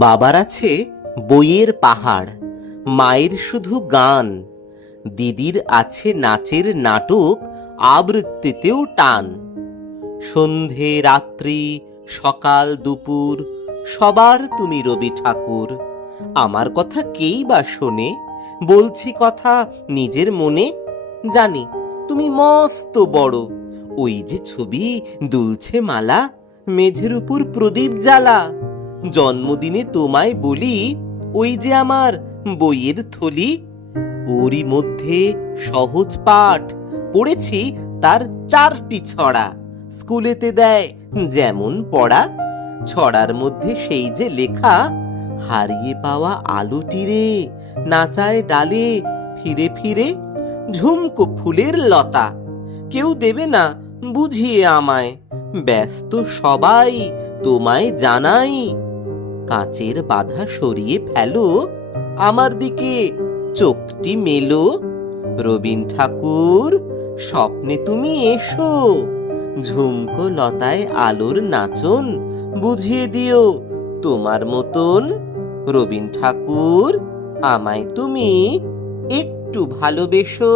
বাবার আছে বইয়ের পাহাড়, মায়ের শুধু গান, দিদির আছে নাচের নাটক, আবৃত্তিতেও টান। সন্ধে রাত্রি সকাল দুপুর সবার তুমি রবি ঠাকুর। আমার কথা কেই বা শোনে, বলছি কথা নিজের মনে। জানি তুমি মস্ত বড়, ওই যে ছবি দুলছে মালা, মেঝের উপর প্রদীপ জ্বালা। জন্মদিনে তোমায় বলি, ওই যে আমার বইয়ের থলি, ওরই মধ্যে সহজ পাঠ পড়েছি তার 4টি ছড়া। স্কুলেতে দেয় যেমন পড়া, ছড়ার মধ্যে সেই যে লেখা, হারিয়ে পাওয়া আলোটি রে নাচায় ডালে ফিরে ফিরে, ঝুমকো ফুলের লতা, কেউ দেবে না বুঝিয়ে আমায়, ব্যস্ত সবাই তোমায় জানাই। কাঁচের বাধা সরিয়ে ফেলো, আমার দিকে চোখটি মেলো। রবীন ঠাকুর, স্বপ্নে তুমি এসো, ঝুমকো লতায় আলোর নাচন বুঝিয়ে দিও তোমার মতন। রবীন ঠাকুর, আমায় তুমি একটু ভালোবেসো।